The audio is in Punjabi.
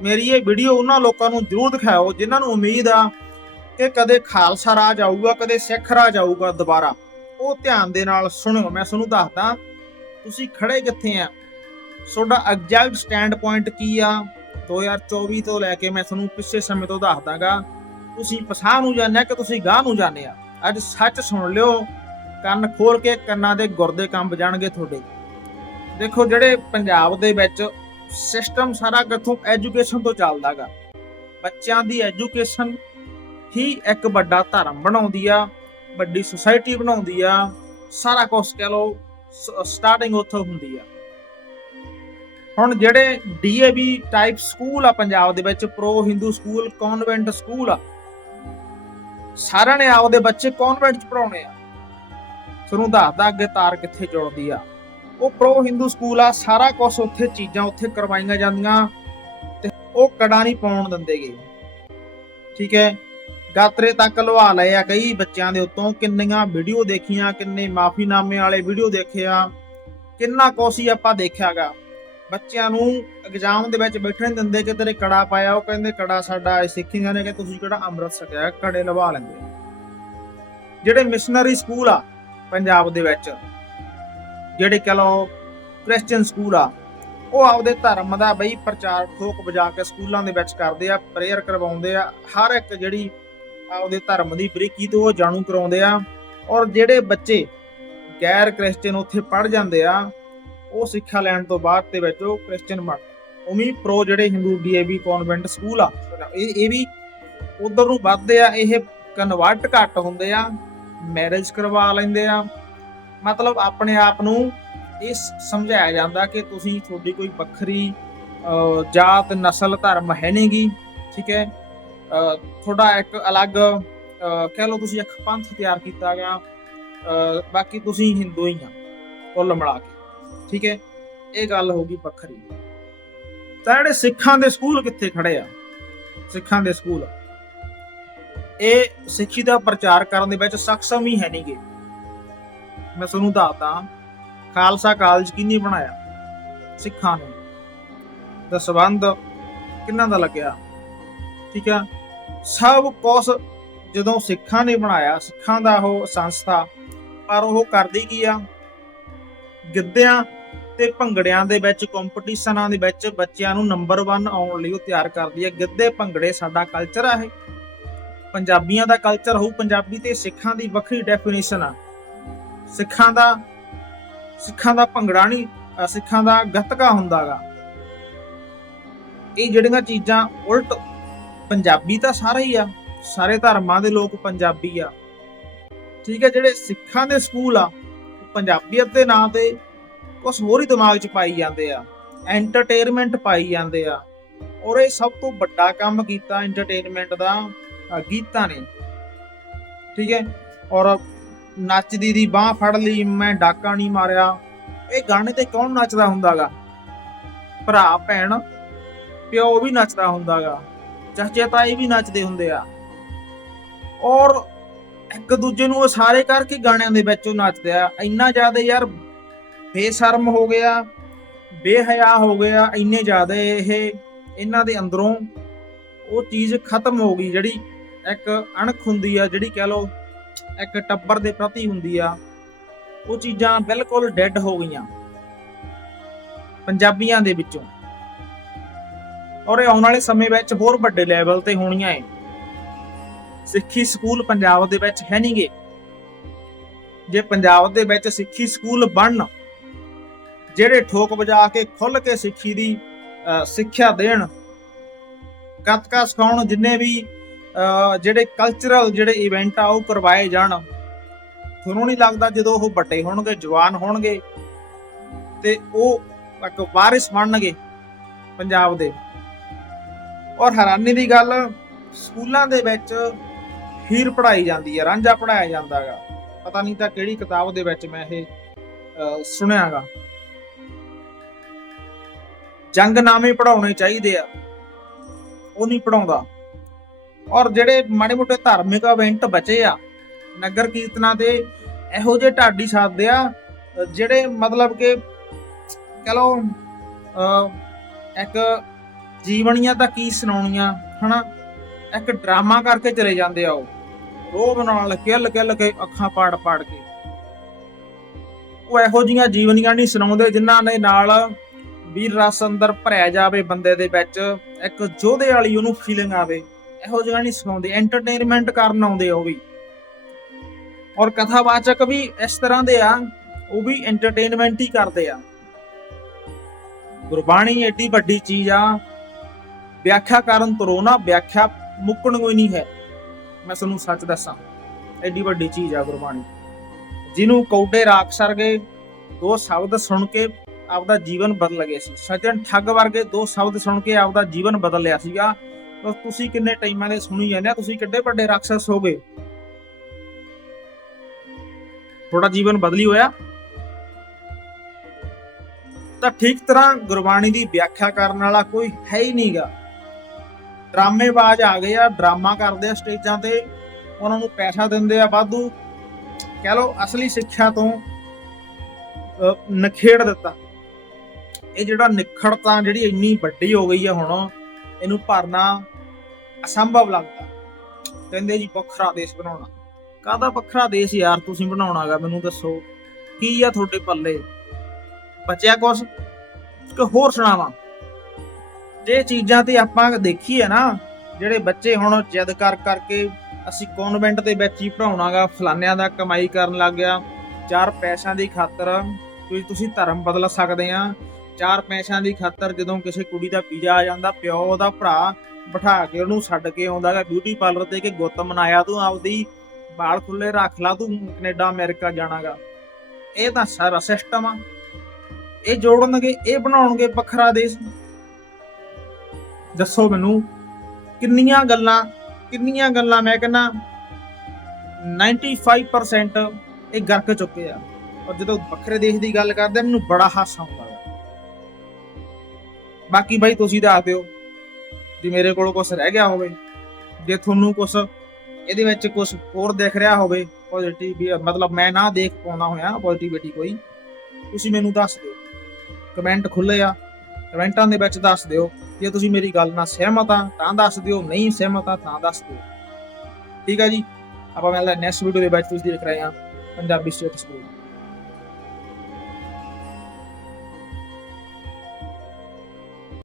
ਮੇਰੀ ਇਹ ਵੀਡੀਓ ਉਹਨਾਂ ਲੋਕਾਂ ਨੂੰ ਜ਼ਰੂਰ ਦਿਖਾਓ, ਜਿਨ੍ਹਾਂ ਨੂੰ ਉਮੀਦ ਆ ਕਿ ਕਦੇ ਖਾਲਸਾ ਰਾਜ ਆਊਗਾ, ਕਦੇ ਸਿੱਖ ਰਾਜ ਆਊਗਾ ਦੁਬਾਰਾ। ਉਹ ਧਿਆਨ ਦੇ ਨਾਲ ਸੁਣਿਓ, ਮੈਂ ਤੁਹਾਨੂੰ ਦੱਸਦਾ, ਤੁਸੀਂ ਖੜੇ ਕਿੱਥੇ ਆ? ਤੁਹਾਡਾ ਐਗਜ਼ੈਕਟ ਸਟੈਂਡ ਪੁਆਇੰਟ ਕੀ ਆ? 2024 ਤੋਂ ਲੈ ਕੇ ਮੈਂ ਤੁਹਾਨੂੰ ਪਿੱਛੇ ਸਮੇਂ ਤੋਂ ਦੱਸਦਾਗਾ, ਤੁਸੀਂ ਪਛਾਣ ਨੂੰ ਜਾਣਿਆ ਕਿ ਤੁਸੀਂ ਗਾਹ ਨੂੰ ਜਾਣਿਆ ਆ? ਅੱਜ ਸੱਚ ਸੁਣ ਲਿਓ, ਕੰਨ ਖੋਲ ਕੇ ਕੰਨਾਂ ਦੇ ਗੁਰਦੇ ਕੰਬ ਜਾਣਗੇ ਤੁਹਾਡੇ। ਦੇਖੋ ਜਿਹੜੇ ਪੰਜਾਬ ਦੇ ਵਿੱਚ ਸਿਸਟਮ ਸਾਰਾ ਕਿੱਥੋਂ ਐਜੂਕੇਸ਼ਨ ਤੋਂ ਚੱਲਦਾਗਾ ਬੱਚਿਆਂ ਦੀ ਐਜੂਕੇਸ਼ਨ ਹੀ ਇੱਕ ਵੱਡਾ ਧਰਮ ਬਣਾਉਂਦੀ ਆ, ਵੱਡੀ ਸੁਸਾਇਟੀ ਬਣਾਉਂਦੀ ਆ, ਸਾਰਾ ਕੁਝ ਕਹ ਲਓ ਸਟਾਰਟਿੰਗ ਉੱਥੋਂ ਹੁੰਦੀ ਆ। ਹੁਣ ਜਿਹੜੇ ਡੀਏਵੀ ਟਾਈਪ ਸਕੂਲ ਆ ਪੰਜਾਬ ਦੇ ਵਿੱਚ pro Hindu school convent school ਆ, ਸਾਰਿਆਂ ਨੇ ਆਪਦੇ ਬੱਚੇ ਕਨਵੈਂਟ ਚ ਪੜਾਉਣੇ ਆ। ਤੁਹਾਨੂੰ ਦੱਸਦਾ ਅੱਗੇ ਤਾਰ ਕਿੱਥੇ ਜੁੜਦੀ ਆ। ਉਹ ਪ੍ਰੋ ਹਿੰਦੂ ਸਕੂਲ ਆ, ਸਾਰਾ ਕੁਝ ਉੱਥੇ ਚੀਜ਼ਾਂ ਉੱਥੇ ਕਰਵਾਈਆਂ ਜਾਂਦੀਆਂ ਤੇ ਉਹ ਕੜਾ ਨਹੀਂ ਪਾਉਣ ਦਿੰਦੇਗੇ। ਠੀਕ ਹੈ? ਗਾਤਰੇ ਤੱਕ ਲਵਾ ਲਏ ਆ ਕਈ ਬੱਚਿਆਂ ਦੇ ਉੱਤੋਂ, ਕਿੰਨੀਆਂ ਵੀਡੀਓ ਦੇਖੀਆਂ, ਕਿੰਨੇ ਮਾਫੀਨਾਮੇ ਵਾਲੇ ਵੀਡੀਓ ਦੇਖੇ ਆ, ਕਿੰਨਾ ਕੁਛ ਹੀ ਆਪਾਂ ਦੇਖਿਆਗਾ ਬੱਚਿਆਂ ਨੂੰ ਐਗਜ਼ਾਮ ਦੇ ਵਿੱਚ ਬੈਠਣ ਦਿੰਦੇ ਕਿ ਤੇਰੇ ਕੜਾ ਪਾਇਆ, ਉਹ ਕਹਿੰਦੇ ਕੜਾ ਸਾਡਾ ਸਿੱਖੀ ਜਾਨੇ ਕਿ ਤੁਸੀਂ ਕਿਹੜਾ ਅੰਮ੍ਰਿਤ ਛਕਿਆ, ਕੜੇ ਲਵਾ ਲੈਂਦੇ। ਜਿਹੜੇ ਮਿਸ਼ਨਰੀ ਸਕੂਲ ਆ ਪੰਜਾਬ ਦੇ ਵਿੱਚ ਜਿਹੜੇ ਕਹ ਲਓ ਕ੍ਰਿਸਚੀਅਨ ਸਕੂਲ ਆ, ਉਹ ਆਪਦੇ ਧਰਮ ਦਾ ਬਈ ਪ੍ਰਚਾਰ ਠੋਕ ਵਜਾ ਕੇ ਸਕੂਲਾਂ ਦੇ ਵਿੱਚ ਕਰਦੇ ਆ ਪ੍ਰੇਅਰ ਕਰਵਾਉਂਦੇ ਆ, ਹਰ ਇੱਕ ਜਿਹੜੀ ਆਪਦੇ ਧਰਮ ਦੀ ਬਰੀਕੀ ਤੋਂ ਉਹ ਜਾਣੂ ਕਰਾਉਂਦੇ ਆ ਔਰ ਜਿਹੜੇ ਬੱਚੇ ਗੈਰ ਕ੍ਰਿਸਚੀਅਨ ਉੱਥੇ ਪੜ ਜਾਂਦੇ ਆ, ਉਹ ਸਿੱਖਿਆ ਲੈਣ ਤੋਂ ਬਾਅਦ ਦੇ ਵਿੱਚ ਉਹ ਕ੍ਰਿਸਚੀਅਨ ਬਣ ਉਮੀ ਪ੍ਰੋ ਜਿਹੜੇ ਹਿੰਦੂ ਡੀਏਵੀ ਕਨਵੈਂਟ ਸਕੂਲ ਆ, ਇਹ ਇਹ ਵੀ ਉਧਰ ਨੂੰ ਵੱਧਦੇ ਆ, ਇਹ ਕਨਵਰਟ ਘੱਟ ਹੁੰਦੇ ਆ ਮੈਰਿਜ ਕਰਵਾ ਲੈਂਦੇ ਆ ਮਤਲਬ ਆਪਣੇ ਆਪ ਨੂੰ ਇਹ ਸਮਝਾਇਆ ਜਾਂਦਾ ਕਿ ਤੁਸੀਂ ਤੁਹਾਡੀ ਕੋਈ ਵੱਖਰੀ ਜਾਤ, ਨਸਲ, ਧਰਮ ਹੈ ਨਹੀਂਗੀ ਠੀਕ ਹੈ? ਤੁਹਾਡਾ ਇੱਕ ਅਲੱਗ ਕਹਿ ਲਓ ਤੁਸੀਂ ਇੱਕ ਪੰਥ ਤਿਆਰ ਕੀਤਾ ਗਿਆ ਬਾਕੀ ਤੁਸੀਂ ਹਿੰਦੂ ਹੀ ਆ, ਕੁੱਲ ਮਿਲਾ ਕੇ, ਠੀਕ ਹੈ? ਇਹ ਗੱਲ ਹੋ ਗਈ ਵੱਖਰੀ। ਤਾਂ ਜਿਹੜੇ ਸਿੱਖਾਂ ਦੇ ਸਕੂਲ ਕਿੱਥੇ ਖੜੇ ਆ? ਸਿੱਖਾਂ ਦੇ ਸਕੂਲ। ਇਹ ਸਿੱਖੀ ਦਾ ਪ੍ਰਚਾਰ ਕਰਨ ਦੇ ਵਿੱਚ ਸક્ષਮ ਹੀ ਹੈ ਨਹੀਂਗੇ ਮੈਂ ਤੁਹਾਨੂੰ ਦੱਸਦਾ ਖਾਲਸਾ ਕਾਲਜ ਕਿਹਨੇ ਬਣਾਇਆ? ਸਿੱਖਾਂ ਨੇ। ਦਾ ਸਬੰਧ ਕਿੰਨਾਂ ਦਾ ਲੱਗਿਆ? ਠੀਕ ਆ? ਸਭ ਕੁਛ ਜਦੋਂ ਸਿੱਖਾਂ ਨੇ ਬਣਾਇਆ, ਸਿੱਖਾਂ ਦਾ ਉਹ ਸੰਸਥਾ, ਪਰ ਉਹ ਕਰਦੀ ਕੀ ਆ? ਗਿੱਧਿਆਂ ਤੇ ਭੰਗੜਿਆਂ ਦੇ ਵਿੱਚ ਕੰਪੀਟੀਸ਼ਨਾਂ ਦੇ ਵਿੱਚ ਬੱਚਿਆਂ ਨੂੰ ਨੰਬਰ 1 ਆਉਣ ਲਈ ਉਹ ਤਿਆਰ ਕਰਦੀ ਹੈ ਗਿੱਧੇ, ਭੰਗੜੇ ਸਾਡਾ ਕਲਚਰ ਆ ਇਹ। ਪੰਜਾਬੀਆਂ ਦਾ ਕਲਚਰ ਹੋਊ ਪੰਜਾਬੀ ਤੇ ਸਿੱਖਾਂ ਦੀ ਵੱਖਰੀ ਡੈਫੀਨੇਸ਼ਨ ਆ। ਸਿੱਖਾਂ ਦਾ ਸਿੱਖਾਂ ਦਾ ਭੰਗੜਾ ਨਹੀਂ ਸਿੱਖਾਂ ਦਾ ਗੱਤਕਾ ਹੁੰਦਾਗਾ। ਇਹ ਜਿਹੜੀਆਂ ਚੀਜ਼ਾਂ ਉਲਟ ਪੰਜਾਬੀ ਤਾਂ ਸਾਰੇ ਹੀ ਆ, ਸਾਰੇ ਧਰਮਾਂ ਦੇ ਲੋਕ ਪੰਜਾਬੀ ਆ। ਠੀਕ ਹੈ, ਜਿਹੜੇ ਸਿੱਖਾਂ ਦੇ ਸਕੂਲ ਆ, ਪੰਜਾਬੀਅਤ ਦੇ ਨਾਂ ਤੇ ਕੁਝ ਹੋਰ ਹੀ ਦਿਮਾਗ 'ਚ ਪਾਈ ਜਾਂਦੇ ਆ ਐਂਟਰਟੇਨਮੈਂਟ ਪਾਈ ਜਾਂਦੇ ਆ। ਔਰ ਇਹ ਸਭ ਤੋਂ ਵੱਡਾ ਕੰਮ ਕੀਤਾ ਐਂਟਰਟੇਨਮੈਂਟ ਦਾ ਗੀਤਾਂ ਨੇ। ਠੀਕ ਹੈ, ਔਰ ਨੱਚਦੀ ਦੀ ਬਾਹ ਫੜ ਲਈ, ਮੈਂ ਡਾਕਾ ਨਹੀਂ ਮਾਰਿਆ। ਇਹ ਗਾਣੇ ਤੇ ਕੌਣ ਨੱਚਦਾ ਹੁੰਦਾਗਾ? ਭਰਾ, ਭੈਣ, ਪਿਓ ਵੀ ਨੱਚਦਾ ਹੁੰਦਾਗਾ। ਚਾਚੇ, ਤਾਏ ਵੀ ਨੱਚਦੇ ਹੁੰਦੇ ਆ। ਔਰ ਇੱਕ ਦੂਜੇ ਨੂੰ ਉਹ ਸਾਰੇ ਕਰਕੇ ਗਾਣਿਆਂ ਦੇ ਵਿੱਚ ਉਹ ਨੱਚਦੇ ਆ। ਇੰਨਾ ਜ਼ਿਆਦਾ ਯਾਰ ਬੇਸ਼ਰਮ ਹੋ ਗਿਆ ਬੇਹਯਾ ਹੋ ਗਿਆ, ਇੰਨੇ ਜ਼ਿਆਦਾ ਇਹ, ਇਹਨਾਂ ਦੇ ਅੰਦਰੋਂ ਉਹ ਚੀਜ਼ ਖਤਮ ਹੋ ਗਈ, ਜਿਹੜੀ ਇੱਕ ਅਣਖ ਹੁੰਦੀ ਆ, ਜਿਹੜੀ ਕਹਿ ਲਓ ਇੱਕ ਟੱਬਰ ਦੇ ਪ੍ਰਤੀ ਹੁੰਦੀ ਆ ਉਹ ਚੀਜ਼ਾਂ ਬਿਲਕੁਲ ਡੈੱਡ ਹੋ ਗਈਆਂ। ਪੰਜਾਬੀਆਂ ਦੇ ਵਿੱਚੋਂ। ਔਰ ਇਹ ਆਉਣ ਵਾਲੇ ਸਮੇਂ ਵਿੱਚ ਹੋਰ ਵੱਡੇ ਲੈਵਲ ਤੇ ਹੋਣੀਆਂ ਏ। ਸਿੱਖੀ ਸਕੂਲ ਪੰਜਾਬ ਦੇ ਵਿੱਚ ਹੈ ਨਹੀਂਗੇ ਜੇ ਪੰਜਾਬ ਦੇ ਵਿੱਚ ਸਿੱਖੀ ਸਕੂਲ ਬਣਨ ਜਿਹੜੇ ਠੋਕ ਵਜਾ ਕੇ ਖੁੱਲ ਕੇ ਸਿੱਖੀ ਦੀ ਅਹ, ਸਿੱਖਿਆ ਦੇਣ ਗੱਤਕਾ ਸਿਖਾਉਣ ਜਿੰਨੇ ਵੀ ਜਿਹੜੇ ਕਲਚਰਲ ਜਿਹੜੇ ਇਵੈਂਟ ਆ ਉਹ ਕਰਵਾਏ ਜਾਣ। ਤੁਹਾਨੂੰ ਨਹੀਂ ਲੱਗਦਾ ਜਦੋਂ ਉਹ ਵੱਡੇ ਹੋਣਗੇ ਜਵਾਨ ਹੋਣਗੇ ਤੇ ਉਹ ਇੱਕ ਵਾਰਿਸ ਬਣਨਗੇ ਪੰਜਾਬ ਦੇ? ਔਰ ਹੈਰਾਨੀ ਦੀ ਗੱਲ ਸਕੂਲਾਂ ਦੇ ਵਿੱਚ ਹੀਰ ਪੜਾਈ ਜਾਂਦੀ ਹੈ ਰਾਂਝਾ ਪੜਾਇਆ ਜਾਂਦਾਗਾ ਪਤਾ ਨਹੀਂ ਤਾਂ ਕਿਹੜੀ ਕਿਤਾਬ ਦੇ ਵਿੱਚ ਮੈਂ ਇਹ ਅਹ, ਸੁਣਿਆਗਾ ਜੰਗਨਾਮੇ ਪੜਾਉਣੇ ਚਾਹੀਦੇ ਆ। ਉਹ ਨਹੀਂ ਪੜਾਉਂਦਾ ਔਰ ਜਿਹੜੇ ਮਾੜੇ ਮੋਟੇ ਧਾਰਮਿਕ ਇਵੈਂਟ ਬਚੇ ਆ, ਨਗਰ ਕੀਰਤਨਾਂ ਤੇ ਇਹੋ ਜਿਹੇ ਢਾਡੀ ਸਾਧਦੇ ਆ, ਜਿਹੜੇ ਮਤਲਬ ਕਿ ਕਹ ਲਓ ਇੱਕ ਜੀਵਨੀਆਂ ਤਾਂ ਕੀ ਸੁਣਾਉਣੀਆਂ, ਹਨਾ? ਇੱਕ ਡਰਾਮਾ ਕਰਕੇ ਚਲੇ ਜਾਂਦੇ ਆ ਉਹ। ਰੋਬ ਨਾਲ ਕਿੱਲ ਕਿੱਲ ਕੇ ਅੱਖਾਂ ਪਾੜ ਪਾੜ ਕੇ। ਉਹ ਇਹੋ ਜੀਆਂ ਜੀਵਨੀਆਂ ਨਹੀਂ ਸੁਣਾਉਂਦੇ ਜਿਨ੍ਹਾਂ ਦੇ ਨਾਲ ਵੀਰ ਰਸ ਅੰਦਰ ਭਰਿਆ ਜਾਵੇ ਬੰਦੇ ਦੇ ਵਿੱਚ, ਇੱਕ ਜੋਧੇ ਵਾਲੀ ਉਹਨੂੰ ਫੀਲਿੰਗ ਆਵੇ। ਇਹੋ ਜਿਹਾ ਨਹੀਂ ਸਿਖਾਉਂਦੇ ਐਂਟਰਟੇਨਮੈਂਟ ਕਰਨ ਆਉਂਦੇ ਆ ਉਹ ਵੀ। ਔਰ ਕਥਾਵਾਚਕ ਵੀ ਇਸ ਤਰ੍ਹਾਂ ਦੇ ਆ, ਉਹ ਵੀ ਐਂਟਰਟੇਨਮੈਂਟ ਹੀ ਕਰਦੇ ਆ। ਗੁਰਬਾਣੀ ਏਡੀ ਵੱਡੀ ਚੀਜ਼ ਆ, ਵਿਆਖਿਆ ਕਰਨ ਤੁਰੋ ਨਾ, ਵਿਆਖਿਆ ਮੁੱਕਣ ਕੋਈ ਨਹੀਂ ਹੈ। ਮੈਂ ਤੁਹਾਨੂੰ ਸੱਚ ਦੱਸਾਂ, ਏਡੀ ਵੱਡੀ ਚੀਜ਼ ਆ ਗੁਰਬਾਣੀ। ਜਿਹਨੂੰ ਕੌਡੇ ਰਾਖ ਸਰਗੇ, ਦੋ ਸ਼ਬਦ ਸੁਣ ਕੇ ਆਪਦਾ ਜੀਵਨ ਬਦਲ ਗਿਆ ਸੀ। ਸਜਣ ਠੱਗ ਵਰਗੇ ਦੋ ਸ਼ਬਦ ਸੁਣ ਕੇ ਆਪਦਾ ਜੀਵਨ ਬਦਲ ਲਿਆ ਸੀਗਾ। ਤਾਂ ਤੁਸੀਂ ਕਿੰਨੇ ਟਾਈਮਾਂ ਦੇ ਸੁਣੀ ਜਾਂਦੇ ਆ ਤੁਸੀਂ ਕਿੱਡੇ ਵੱਡੇ ਰਾਖਸ ਹੋ ਗਏ। ਤੁਹਾਡਾ ਜੀਵਨ ਬਦਲੀ ਹੋਇਆ। ਤਾਂ ਠੀਕ ਤਰ੍ਹਾਂ ਗੁਰਬਾਣੀ ਦੀ ਵਿਆਖਿਆ ਕਰਨ ਵਾਲਾ ਕੋਈ ਹੈ ਹੀ ਨਹੀਂਗਾ। ਡਰਾਮੇਬਾਜ਼ ਆ ਗਏ ਆ ਡਰਾਮਾ ਕਰਦੇ ਆ ਸਟੇਜਾਂ ਤੇ ਉਹਨਾਂ ਨੂੰ ਪੈਸਾ ਦਿੰਦੇ ਆ ਵਾਧੂ। ਕਹਿ ਲਓ ਅਸਲੀ ਸਿੱਖਿਆ ਤੋਂ ਅਹ, ਨਖੇੜ ਦਿੱਤਾ। ਇਹ ਜਿਹੜਾ ਨਿਖੜਤਾ ਜਿਹੜੀ ਇੰਨੀ ਵੱਡੀ ਹੋ ਗਈ ਆ ਹੁਣ ਇਹਨੂੰ ਭਰਨਾ ਅਸੰਭਵ ਲੱਗਦਾ। ਕਹਿੰਦੇ ਜੀ ਵੱਖਰਾ ਦੇਸ਼ ਬਣਾਉਣਾ। ਕਾਹਦਾ ਵੱਖਰਾ ਦੇਸ਼ ਯਾਰ ਤੁਸੀਂ ਬਣਾਉਣਾਗਾ, ਮੈਨੂੰ ਦੱਸੋ। ਕੀ ਆ ਤੁਹਾਡੇ ਪੱਲੇ? ਬਚਿਆ ਕੁਛ? ਕਿ ਹੋਰ ਸੁਣਾਵਾਂ। ਜੇ ਚੀਜ਼ਾਂ ਤੇ ਆਪਾਂ ਦੇਖੀਏ ਨਾ, ਜਿਹੜੇ ਬੱਚੇ ਹੁਣ ਜਿੱਦ ਕਰ ਕਰਕੇ ਅਸੀਂ ਕਨਵੈਂਟ ਦੇ ਵਿੱਚ ਹੀ ਪੜਾਉਣਾਗਾ ਫਲਾਨਿਆਂ ਦਾ ਕਮਾਈ ਕਰਨ ਲੱਗ ਗਿਆ, ਚਾਰ ਪੈਸਿਆਂ ਦੀ ਖਾਤਰ ਤੁਸੀਂ ਧਰਮ ਬਦਲ ਸਕਦੇ ਆ ਚਾਰ ਪੈਸਿਆਂ ਦੀ ਖਾਤਰ ਜਦੋਂ ਕਿਸੇ ਕੁੜੀ ਦਾ ਵੀਜ਼ਾ ਆ ਜਾਂਦਾ, ਪਿਓ ਉਹਦਾ ਭਰਾ ਬਿਠਾ ਕੇ ਉਹਨੂੰ ਛੱਡ ਕੇ ਆਉਂਦਾ ਆਉਂਦਾਗਾ ਬਿਊਟੀ ਪਾਰਲਰ ਤੇ ਕਿ ਗੁੱਤ ਮਨਾਇਆ ਤੂੰ ਆਪਦੀ ਬਾਲ ਖੁੱਲੇ ਰੱਖ ਲਾ ਤੂੰ, ਕੈਨੇਡਾ, ਅਮਰੀਕਾ ਜਾਣਾਗਾ। ਇਹ ਤਾਂ ਸਾਰਾ ਸਿਸਟਮ ਆ। ਇਹ ਜੋੜਨਗੇ, ਇਹ ਬਣਾਉਣਗੇ ਵੱਖਰਾ ਦੇਸ਼। ਦੱਸੋ ਮੈਨੂੰ, ਕਿੰਨੀਆਂ ਗੱਲਾਂ ਕਿੰਨੀਆਂ ਗੱਲਾਂ ਮੈਂ ਕਹਿੰਦਾ 95% ਇਹ ਗਰਕ ਚੁੱਕੇ ਆ। ਔਰ ਜਦੋਂ ਵੱਖਰੇ ਦੇਸ਼ ਦੀ ਗੱਲ ਕਰਦੇ ਮੈਨੂੰ ਬੜਾ ਹਾਸਾ ਆਉਂਦਾ। ਬਾਕੀ ਬਾਈ ਤੁਸੀਂ ਦੱਸ ਦਿਓ ਜੇ ਮੇਰੇ ਕੋਲ ਕੁਝ ਰਹਿ ਗਿਆ ਹੋਵੇ, ਜੇ ਤੁਹਾਨੂੰ ਕੁਝ ਇਹਦੇ ਵਿੱਚ ਕੁਝ ਹੋਰ ਦਿਖ ਰਿਹਾ ਹੋਵੇ ਪੋਜ਼ਿਟਿਵ ਮਤਲਬ ਮੈਂ ਨਾ ਦੇਖ ਪਾਉਂਦਾ ਹੋਇਆ ਪੋਜ਼ਿਟਿਵਿਟੀ ਕੋਈ, ਤੁਸੀਂ ਮੈਨੂੰ ਦੱਸ ਦਿਓ। ਕਮੈਂਟ ਖੁੱਲੇ ਆ, ਕਮੈਂਟਾਂ ਦੇ ਵਿੱਚ ਦੱਸ ਦਿਓ, ਜੇ ਤੁਸੀਂ ਮੇਰੀ ਗੱਲ ਨਾਲ ਸਹਿਮਤ ਆ, ਤਾਂ ਦੱਸ ਦਿਓ, ਨਹੀਂ ਸਹਿਮਤ ਆ, ਤਾਂ ਦੱਸ ਦਿਓ। ਠੀਕ ਆ ਜੀ, ਆਪਾਂ ਮਿਲਦੇ ਨੈਕਸਟ ਵੀਡੀਓ ਦੇ ਵਿੱਚ, ਤੁਸੀਂ ਦੇਖ ਰਹੇ ਆ ਪੰਜਾਬੀ ਸਟੇਟਸ ਗਰੁੱਪ